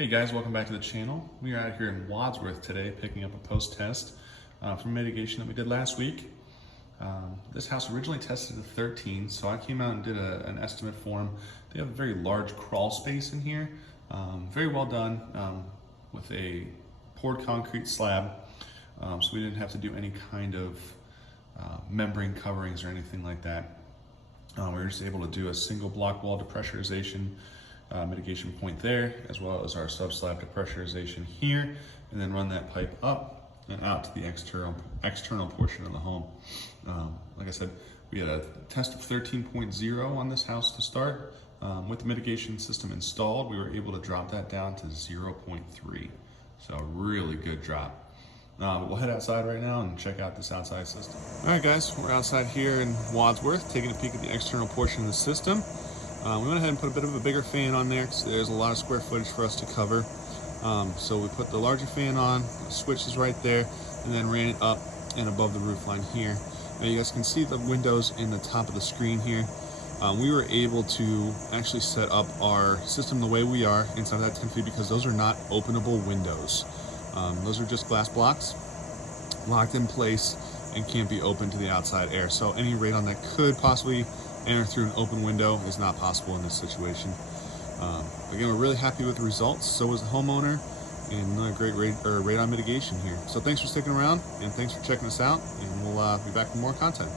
Hey guys, welcome back to the channel. We are out here in Wadsworth today picking up a post-test from mitigation that we did last week. This house originally tested at 13, so I came out and did an estimate for them. They have a very large crawl space in here, very well done with a poured concrete slab, so we didn't have to do any kind of membrane coverings or anything like that. We were just able to do a single block wall depressurization mitigation point there, as well as our sub-slab depressurization here, and then run that pipe up and out to the external portion of the home. Like I said, we had a test of 13.0 on this house to start. With the mitigation system installed, we were able to drop that down to 0.3. So a really good drop. We'll head outside right now and check out this outside system. All right guys, we're outside here in Wadsworth, taking a peek at the external portion of the system. We went ahead and put a bit of a bigger fan on there because there's a lot of square footage for us to cover. So we put the larger fan on, the switch is right there, and then ran it up and above the roof line here. Now you guys can see the windows in the top of the screen here. We were able to actually set up our system the way we are inside that 10 feet because those are not openable windows. Those are just glass blocks locked in place and can't be opened to the outside air. So any radon that could possibly enter through an open window is not possible in this situation. Again, we're really happy with the results. So was the homeowner, and another great radon mitigation here. So thanks for sticking around, and thanks for checking us out, and we'll be back with more content.